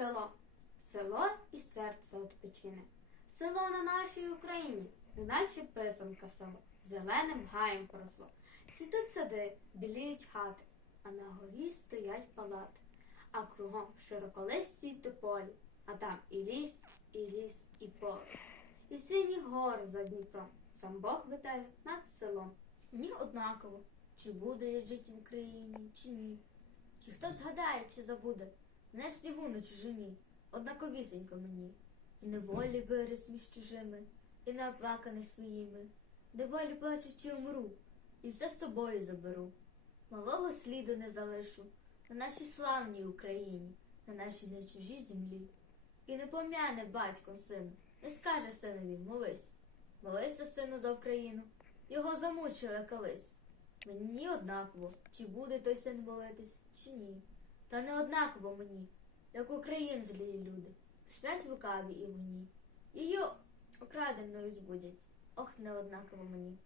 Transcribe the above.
Село. Село і серце відпочине. Село на нашій Україні, неначе писанка село, зеленим гаєм поросло. Цвітуть сади, біліють хати, а на горі стоять палати, а кругом широколисті тополі, а там і ліс, і ліс, і поле. І сині гори за Дніпром, сам Бог витає над селом. Мені однаково, чи буде я жити в Україні, чи ні. Чи хто згадає, чи забуде, не в снігу на чужині, однаковісінько мені. І неволі виріс між чужими, і не оплаканий своїми. Неволі плачучи умру, і все з собою заберу. Малого сліду не залишу на нашій славній Україні, на нашій не чужій землі. І не пом'яне батько сина, не скаже синові, молись. Молися, сину, за Україну. Його замучили колись. Мені однаково, чи буде той син молитись, чи ні. Та не однаково мені, як Україн злі люди, сплять лукаві і мені. Її окраденою збудять. Ох, не однаково мені.